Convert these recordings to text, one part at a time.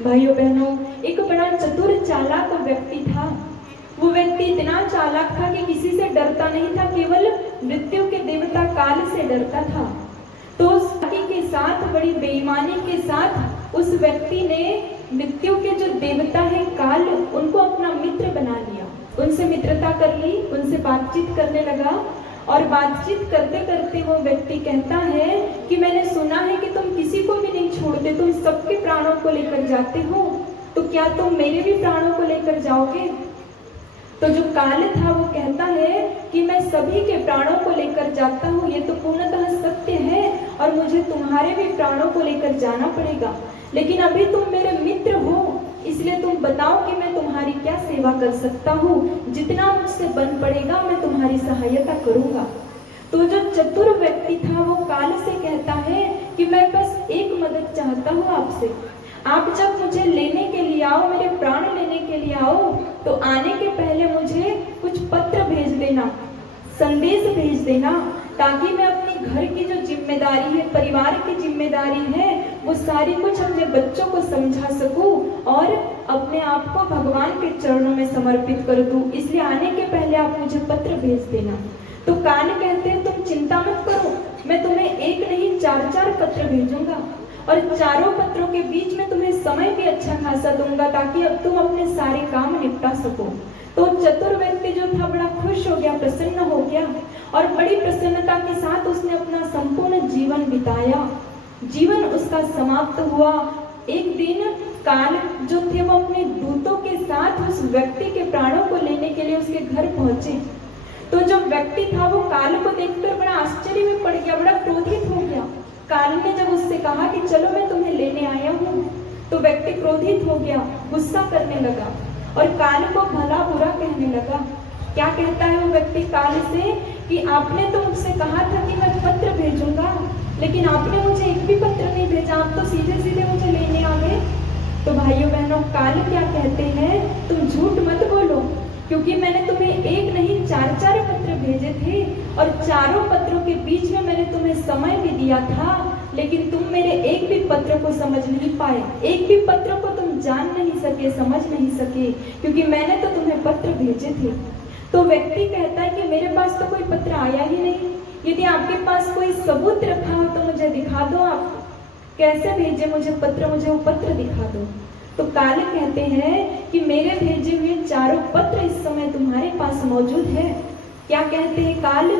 भाइयों बहनों, एक बड़ा चतुर चालाक व्यक्ति था। वो व्यक्ति इतना चालाक था कि किसी से डरता नहीं था, केवल मृत्यु के देवता काल से डरता था। तो उस व्यक्ति के साथ बड़ी बेईमानी के साथ उस व्यक्ति ने मृत्यु के जो देवता है काल, उनको अपना मित्र बना लिया। उनसे मित्रता कर ली, उनसे बातचीत करने लगा। और बातचीत करते करते वो व्यक्ति कहता है कि मैंने सुना है कि तुम किसी को भी नहीं छोड़ते, तुम सबके प्राणों को लेकर जाते हो, तो क्या तुम मेरे भी प्राणों को लेकर जाओगे? तो जो काल था वो कहता है कि मैं सभी के प्राणों को लेकर जाता हूँ, ये तो पूर्णतः सत्य है और मुझे तुम्हारे भी प्राणों को लेकर जाना पड़ेगा, लेकिन अभी तुम मेरे मित्र हो, इसलिए तुम बताओ कि मैं तुम्हारी क्या सेवा कर सकता हूँ। जितना मुझसे बन पड़ेगा मैं तुम्हारी सहायता करूँगा। तो जो चतुर व्यक्ति था वो काल से कहता है कि मैं बस एक मदद चाहता हूँ आपसे। आप जब मुझे लेने के लिए आओ, मेरे प्राण लेने के लिए आओ, तो आने के पहले मुझे कुछ पत्र भेज देना, संदेश भेज देना, ताकि मैं अपने घर की जो जिम्मेदारी है, परिवार की जिम्मेदारी है, वो सारी कुछ अपने बच्चों को समझा सकूं और अपने आप को भगवान के चरणों में समर्पित कर दूं। इसलिए आने के पहले आप मुझे पत्र भेज देना। तो कान कहते हैं तुम चिंता मत करो, मैं तुम्हें एक नहीं 4-4 पत्र भेजूंगा और चारों पत्रों के बीच में तुम्हें समय भी अच्छा खासा दूंगा, ताकि अब तुम अपने सारे काम निपटा सको। तो चतुर व्यक्ति जो था बड़ा खुश हो गया, प्रसन्न हो गया और बड़ी प्रसन्नता के साथ उसने अपना संपूर्ण जीवन बिताया। जीवन उसका समाप्त हुआ। एक दिन काल जो थे वो अपने दूतों के साथ उस व्यक्ति के प्राणों को लेने के लिए उसके घर पहुंचे। तो जो व्यक्ति था वो काल को देखकर बड़ा आश्चर्य में पड़ गया, बड़ा क्रोधित हो गया। काल ने जब उससे कहा कि चलो मैं तुम्हें लेने आया हूँ, तो व्यक्ति क्रोधित हो गया, गुस्सा करने लगा और काल को भला बुरा कहने लगा। क्या कहता है वो व्यक्ति काल से कि आपने तो मुझसे कहा था कि मैं पत्र भेजूंगा, लेकिन आपने मुझे एक भी पत्र नहीं भेजा, आप तो सीधे सीधे मुझे लेने आ गए। तो भाइयों बहनों, काल क्या कहते हैं, तुम झूठ मत बोलो, क्योंकि मैंने तुम्हें एक नहीं 4-4 पत्र भेजे थे और चारों पत्रों के बीच में मैंने तुम्हें समय भी दिया था, लेकिन तुम मेरे एक भी पत्र को समझ नहीं पाए, एक भी पत्र को तुम जान नहीं सके, समझ नहीं सके, क्योंकि मैंने तो तुम्हें पत्र भेजे थे। तो व्यक्ति कहता है कि मेरे पास तो कोई पत्र आया ही नहीं, यदि आपके पास कोई सबूत रखा हो तो मुझे दिखा दो, आप कैसे भेजे मुझे पत्र, मुझे वो पत्र दिखा दो। तो काल कहते हैं कि मेरे भेजे हुए चारों पत्र इस समय तुम्हारे पास मौजूद है। क्या कहते हैं काल?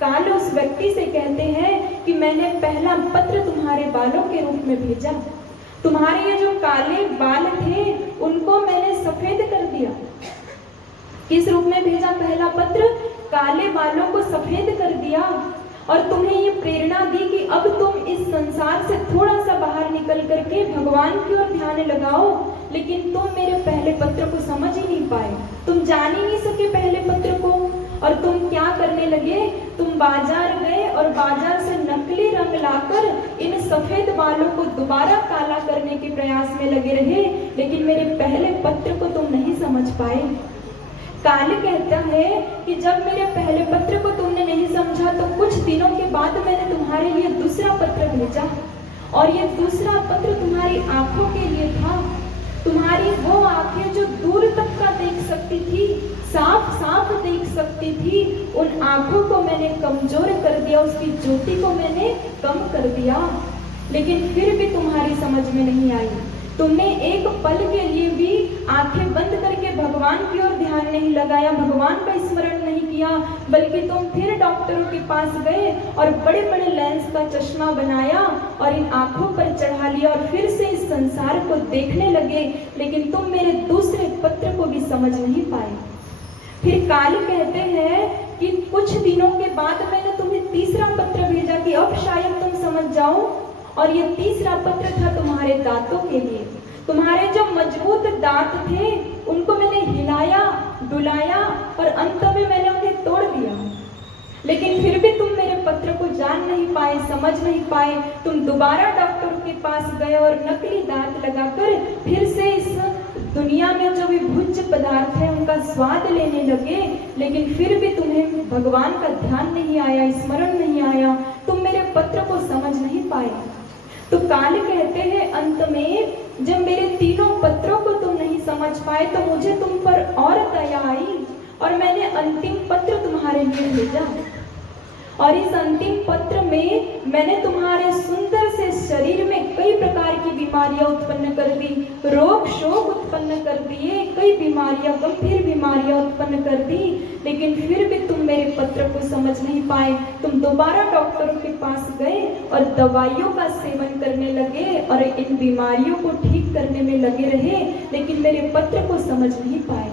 काल उस व्यक्ति से कहते हैं कि मैंने पहला पत्र तुम्हारे बालों के रूप में भेजा, तुम्हारे ये जो काले बाल थे उनको मैंने सफेद कर दिया। किस रूप में भेजा पहला पत्र? काले बालों को सफेद कर दिया और तुम्हें ये प्रेरणा दी कि अब तुम इस संसार से थोड़ा सा बाहर निकल करके भगवान की ओर ध्यान लगाओ, लेकिन तुम मेरे पहले पत्र को समझ ही नहीं पाए, तुम जान ही नहीं सके पहले पत्र को। और तुम क्या करने लगे, तुम बाजार गए और बाजार से नकली रंग लाकर इन सफेद बालों को दोबारा काला करने के प्रयास में लगे रहे, लेकिन मेरे पहले पत्र को तुम नहीं समझ पाए। काल कहता है कि जब मेरे पहले पत्र को तुमने नहीं समझा तो कुछ दिनों के बाद मैंने तुम्हारे लिए दूसरा पत्र भेजा, और ये दूसरा पत्र तुम्हारी आंखों के लिए था। तुम्हारी वो आंखें जो दूर तक का देख सकती थी, साफ साफ देख सकती थी, उन आंखों को मैंने कमजोर कर दिया, उसकी ज्योति को मैंने कम कर दिया, लेकिन फिर भी तुम्हारी समझ में नहीं आई। तुमने एक पल के लिए भी आंखें बंद करके भगवान की ओर ध्यान नहीं लगाया, भगवान का स्मरण नहीं किया, बल्कि तुम फिर डॉक्टरों के पास गए और बड़े बड़े लेंस का चश्मा बनाया और इन आंखों पर चढ़ा लिया और फिर से इस संसार को देखने लगे, लेकिन तुम मेरे दूसरे पत्र को भी समझ नहीं पाए। फिर काल कहते हैं कि कुछ दिनों के बाद मैंने तुम्हें तीसरा पत्र भेजा कि अब शायद तुम समझ जाओ, और ये तीसरा पत्र था तुम्हारे दांतों के लिए। तुम्हारे जो मजबूत दांत थे उनको मैंने हिलाया, डुलाया और अंत में मैंने उन्हें तोड़ दिया, लेकिन फिर भी तुम मेरे पत्र को जान नहीं पाए, समझ नहीं पाए। तुम दोबारा डॉक्टर के पास गए और नकली दांत लगाकर फिर से इस दुनिया में जो भी भोज्य पदार्थ है उनका स्वाद लेने लगे, लेकिन फिर भी तुम्हें भगवान का ध्यान नहीं आया, स्मरण नहीं आया, तुम मेरे पत्र को समझ नहीं पाए। तो काल कहते हैं अंत में जब मेरे तीनों पत्रों को तुम नहीं समझ पाए तो मुझे तुम पर और दया आई और मैंने अंतिम पत्र तुम्हारे लिए भेजा। और इस अंतिम पत्र में मैंने तुम्हारे सुंदर से शरीर में कई प्रकार की बीमारियां उत्पन्न कर दी, रोग शोक उत्पन्न कर दिए, कई बीमारियां, गंभीर बीमारियां उत्पन्न कर दी, लेकिन फिर भी तुम मेरे पत्र को समझ नहीं पाए। तुम दोबारा डॉक्टरों के पास गए और दवाइयों का सेवन करने लगे और इन बीमारियों को ठीक करने में लगे रहे, लेकिन मेरे पत्र को समझ नहीं पाए।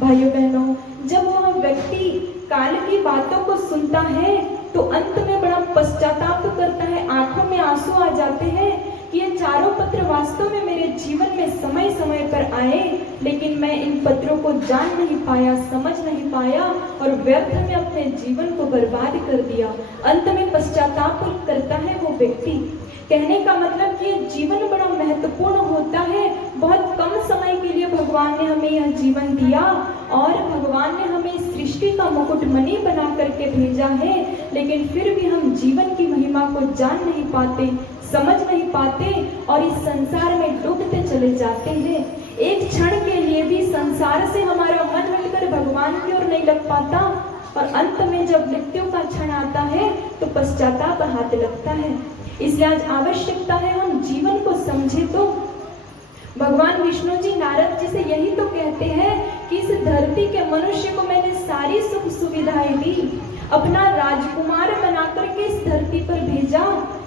भाइयों बहनों, जब वह व्यक्ति काल की बातों को सुनता है तो अंत में बड़ा पश्चाताप करता है, आंखों में आंसू आ जाते हैं कि ये चारों पत्र वास्तव में मेरे जीवन में समय समय पर आए, लेकिन मैं इन पत्रों को जान नहीं पाया, समझ नहीं पाया और व्यर्थ में अपने जीवन को बर्बाद कर दिया। अंत में पश्चाताप करता है वो व्यक्ति। कहने का मतलब कि जीवन बड़ा महत्वपूर्ण होता है। बहुत कम समय के लिए भगवान ने हमें यह जीवन दिया और भगवान ने हमें इस सृष्टि का मुकुटमणि बना करके भेजा है, लेकिन फिर भी हम जीवन की महिमा को जान नहीं पाते, समझ नहीं पाते और इस संसार में डूबते चले जाते हैं। एक क्षण के लिए भी संसार से हमारा मन हटकर भगवान की ओर नहीं लग पाता और अंत में जब मृत्यु का क्षण आता है तो पश्चाताप हाथ लगता है। इसलिए आज आवश्यकता है हम जीवन को समझे। तो भगवान विष्णु जी नारद जी से यही तो कहते हैं कि इस धरती के मनुष्य को मैंने सारी सुख सुविधाएं दी, अपना राजकुमार बना करके इस धरती पर भेजा,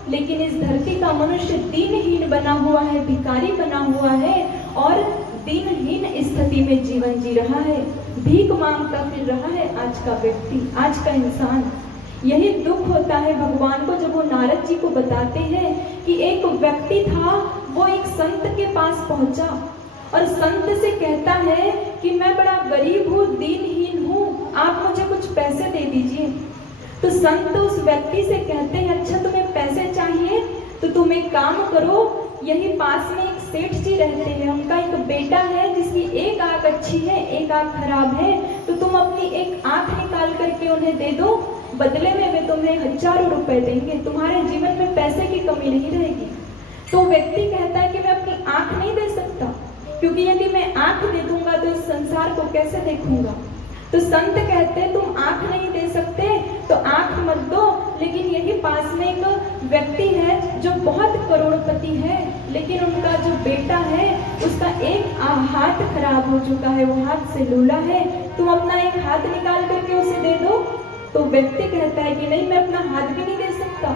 लेकिन इस धरती का मनुष्य दीनहीन बना हुआ है, भिखारी बना हुआ है और दीनहीन स्थिति में जीवन जी रहा है, भीख मांगता फिर रहा है आज का व्यक्ति, आज का इंसान। यही दुख होता है भगवान को जब वो नारद जी को बताते हैं कि एक व्यक्ति था, वो एक संत के पास पहुंचा और संत से कहता है कि मैं बड़ा गरीब हूँ, दीनहीन हूँ, आप मुझे कुछ पैसे दे दीजिए। तो संत उस व्यक्ति से कहते हैं, अच्छा तुम्हें पैसे चाहिए तो तुम एक काम करो, यही पास में एक सेठ जी रहते हैं, उनका एक बेटा है जिसकी एक आंख अच्छी है, एक आंख खराब है, तो तुम अपनी एक आंख निकाल करके उन्हें दे दो, बदले में वे तुम्हें हजारों रुपए देंगे, तुम्हारे जीवन में पैसे की कमी नहीं रहेगी। तो व्यक्ति कहता है कि मैं अपनी आंख नहीं दे सकता, क्योंकि यदि मैं आंख दे दूंगा तो इस संसार को कैसे देखूंगा। तो संत कहते हैं तुम आंख नहीं दे सकते तो आंख मत दो, लेकिन यही पास में एक व्यक्ति है जो बहुत करोड़पति है, लेकिन उनका जो बेटा है उसका एक हाथ खराब हो चुका है, वो हाथ से लूला है, तुम अपना एक हाथ निकाल करके उसे दे दो। तो व्यक्ति कहता है कि नहीं, मैं अपना हाथ भी नहीं दे सकता।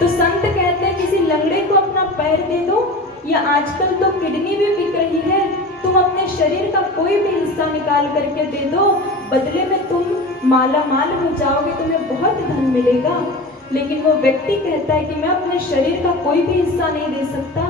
तो संत कहते हैं किसी लंगड़े को अपना पैर दे दो, या आजकल तो किडनी भी बिक रही है, तुम अपने शरीर का कोई भी हिस्सा निकाल करके दे दो, बदले में तुम माला माल हो जाओगे, तुम्हें बहुत धन मिलेगा। लेकिन वो व्यक्ति कहता है कि मैं अपने शरीर का कोई भी हिस्सा नहीं दे सकता।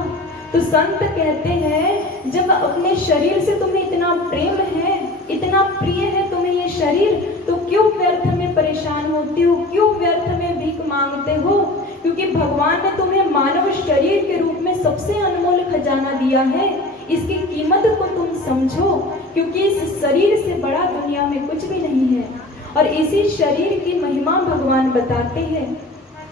तो संत कहते हैं जब अपने शरीर से तुम्हें इतना प्रेम है, इतना प्रिय है तुम्हें ये शरीर, तो क्यों व्यर्थ में परेशान होते हो, क्यों व्यर्थ में भीख मांगते हो? क्योंकि भगवान ने तुम्हें मानव शरीर के रूप में सबसे अनमोल खजाना दिया है, इसकी कीमत को तुम समझो, क्योंकि इस शरीर से बड़ा दुनिया में कुछ भी नहीं है। और इसी शरीर की महिमा भगवान बताते हैं।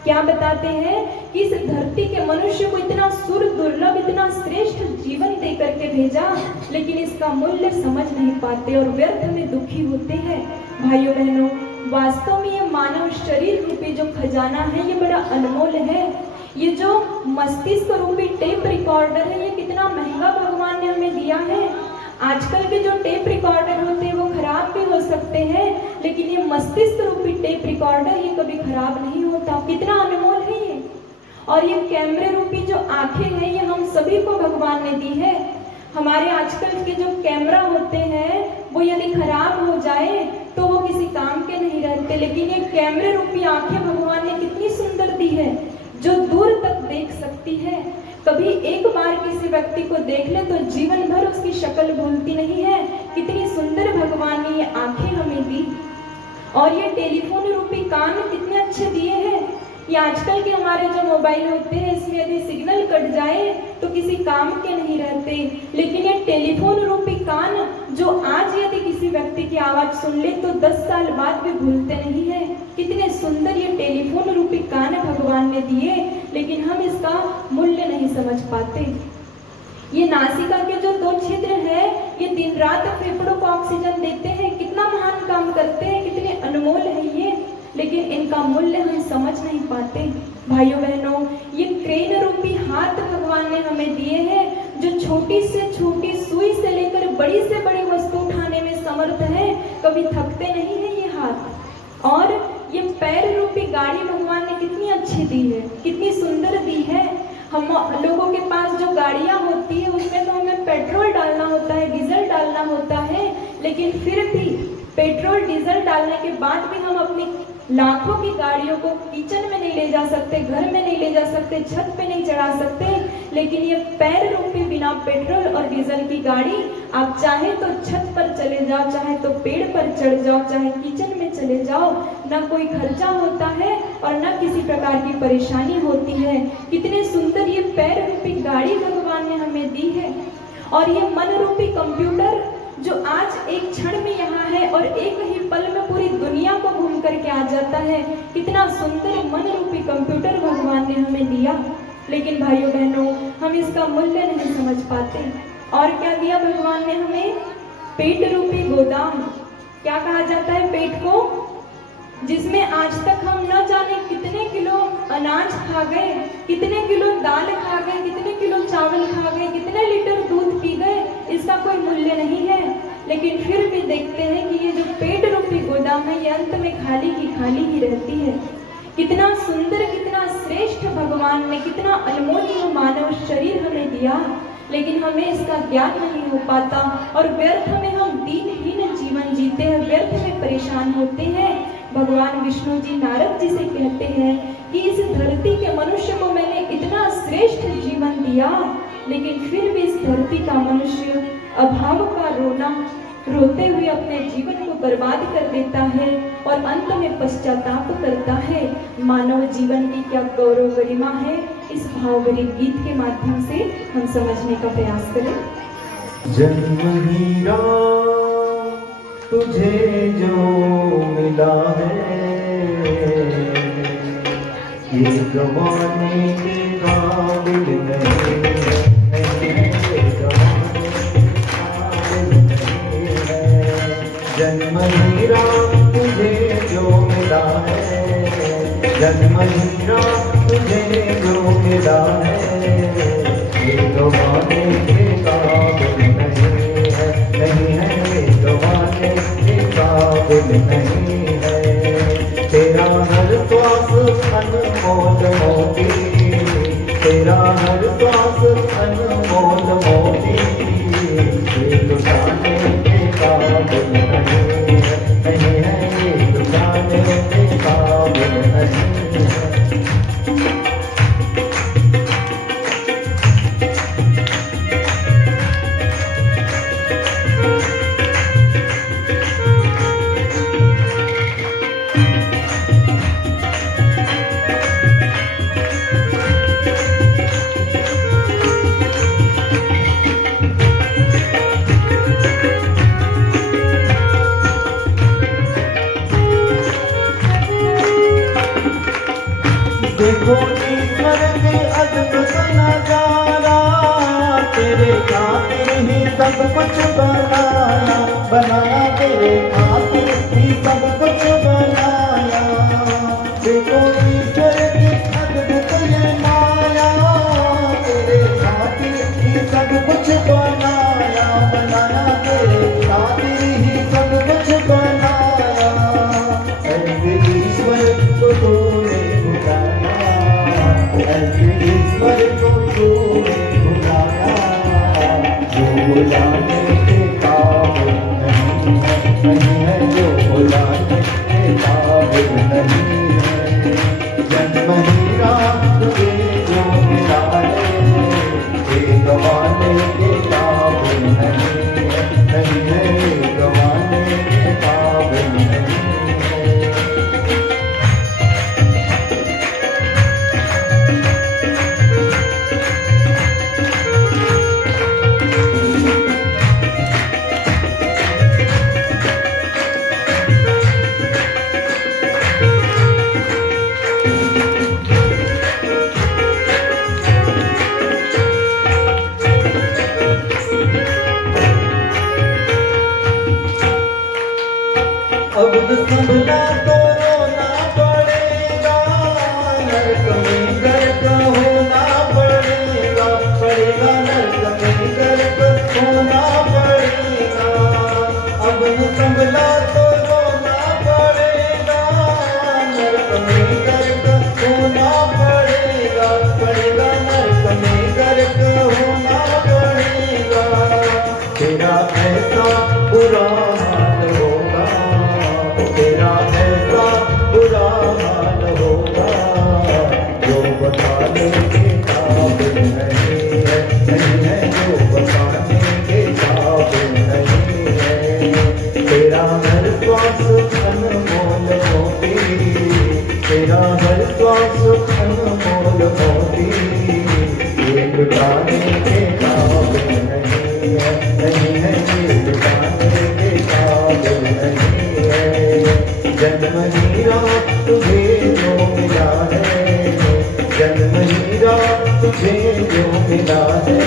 क्या बताते हैं कि इस धरती के मनुष्य को इतना सुर दुर्लभ, इतना श्रेष्ठ जीवन दे करके भेजा, लेकिन इसका मूल्य समझ नहीं पाते और व्यर्थ में दुखी होते हैं। भाइयों बहनों, वास्तव में ये मानव शरीर रूपी जो खजाना है ये बड़ा अनमोल है। ये जो मस्तिष्क रूपी टेप रिकॉर्डर है, ये कितना महंगा भगवान ने हमें दिया है। आजकल के जो टेप रिकॉर्डर होते हैं वो खराब भी हो सकते हैं, लेकिन ये मस्तिष्क रूपी टेप रिकॉर्डर ये कभी खराब नहीं होता। कितना अनमोल है ये। और ये कैमरे रूपी जो आंखें हैं ये हम सभी को भगवान ने दी है। हमारे आजकल के जो कैमरा होते हैं वो यदि खराब हो जाए तो वो किसी काम के नहीं रहते, लेकिन ये कैमरे रूपी आंखें भगवान ने कितनी सुंदर दी है, जो दूर तक देख सकती है। कभी एक बार किसी व्यक्ति को देख ले तो जीवन भर उसकी शक्ल भूलती नहीं है। कितनी सुंदर भगवान ने ये आंखें हमें दी। और ये टेलीफोन रूपी कान कितने अच्छे दिए हैं। ये आजकल के हमारे जो मोबाइल होते हैं इसमें यदि सिग्नल कट जाए तो किसी काम के नहीं रहते, लेकिन ये टेलीफोन रूपी कान जो आज यदि किसी व्यक्ति की आवाज सुन ले तो 10 साल बाद भी भूलते नहीं है। कितने सुंदर ये टेलीफोन रूपी कान भगवान ने दिए, लेकिन हम इसका मूल्य नहीं समझ पाते। ये नासिका के जो 2 छिद्र है, ये दिन रात फेफड़ों को ऑक्सीजन देते हैं, कितना महान काम करते हैं, कितने अनमोल है ये, लेकिन इनका मूल्य हम समझ नहीं पाते। भाइयों बहनों, ये क्रेन रूपी हाथ भगवान ने हमें दिए हैं, जो छोटी से छोटी सुई से लेकर बड़ी से बड़ी वस्तु उठाने में समर्थ है, कभी थकते नहीं है ये हाथ। और ये पैर रूपी गाड़ी भगवान ने कितनी अच्छी दी है, कितनी सुंदर दी है। हम लोगों के पास जो गाड़ियाँ होती है उसमें तो हमें पेट्रोल डालना होता है, डीजल डालना होता है, लेकिन फिर भी पेट्रोल डीजल डालने के बाद भी हम अपनी लाखों की गाड़ियों को किचन में नहीं ले जा सकते, घर में नहीं ले जा सकते, छत पे नहीं चढ़ा सकते, लेकिन ये पैर रूपी बिना पेट्रोल और डीजल की गाड़ी आप चाहे तो छत पर चले जाओ, चाहे तो पेड़ पर चढ़ जाओ, चाहे किचन में चले जाओ, ना कोई खर्चा होता है और ना किसी प्रकार की परेशानी होती है। कितने सुंदर ये पैर रूपी गाड़ी भगवान ने हमें दी है। और ये मन रूपी कंप्यूटर जो आज एक क्षण में यहाँ है और एक ही पल में पूरी दुनिया को घूम करके आ जाता है, कितना सुंदर मन रूपी कंप्यूटर भगवान ने हमें दिया, लेकिन भाइयों बहनों हम इसका मूल्य नहीं समझ पाते। और क्या दिया भगवान ने हमें? पेट रूपी गोदाम। क्या कहा जाता है पेट को? जिसमें आज तक हम न जाने कितने किलो अनाज खा गए, कितने किलो दाल खा गए, कितने किलो चावल खा गए, कितने लीटर दूध पी गए, इसका कोई मूल्य नहीं है। लेकिन फिर भी देखते हैं कि ये जो पेट रूपी गोदाम है, ये अंत में खाली की खाली ही रहती है। कितना सुंदर, कितना श्रेष्ठ भगवान ने, कितना अनमोल मानव शरीर हमें दिया, लेकिन हमें इसका ज्ञान नहीं हो पाता और व्यर्थ में हम दीनहीन जीवन जीते हैं, व्यर्थ में परेशान होते हैं। भगवान विष्णु जी नारद जी से कहते हैं कि इस धरती के मनुष्य को मैंने इतना श्रेष्ठ जीवन दिया, लेकिन फिर भी इस धरती का मनुष्य अभाव का रोना रोते हुए अपने जीवन को बर्बाद कर देता है और अंत में पश्चाताप करता है। मानव जीवन की क्या गौरव गरिमा है, इस भावभरे गीत के माध्यम से हम समझने का प्रयास करें। जन्म हीरा तुझे जो मिला है, ये गवाने के काबिल नहीं है, जन्म हीरा तुझे जो मिला है, जन्म हीरा तुझे जो मिला है, ये गवाने के काबिल नहीं है, नहीं है, गवाने के काबिल नहीं है। तेरा हर श्वास अनमोल मोती, तेरा हर श्वास अनमोल मोती, ये लुटाने के काबिल नहीं है, नहीं है, ये लुटाने के काबिल नहीं है। देखो ईश्वर के अद्भुत नजारा, तेरे खातिर ही सब कुछ बनाया, बनाया तेरे खातिर ही सब कुछ बनाया। देखो ईश्वर की अद्भुत ये माया, तेरे खातिर ही सब कुछ बनाया, बनाया तेरे खातिर ही सब कुछ बनाया। ऐसे ईश्वर को तूने ईश्वर को तूने बुलाया, जो बुलाने के संभला तो रोना पड़ेगा, नरक में गर्क होना पड़ेगा, पड़ेगा नरक में गर्क होना पड़ेगा। अब न संभला तो रोना पड़ेगा, नरक में गर्क होना पड़ेगा, पड़ेगा नरक में गर्क होना पड़ेगा। तेरा ऐसा बुरा हाल होगा, तेरा ऐसा बुरा हाल होगा, जो बताने के काबिल नहीं है, नहीं है जो बताने के काबिल नहीं है। तेरा हर श्वास अनमोल मोती, तेरा हर श्वास अनमोल मोती, ये लुटाने के काबिल नहीं है, नहीं है ये लुटाने के काबिल नहीं है। जन्म हीरा तुझे जो मिला है, जन्म हीरा तुझे जो मिला है,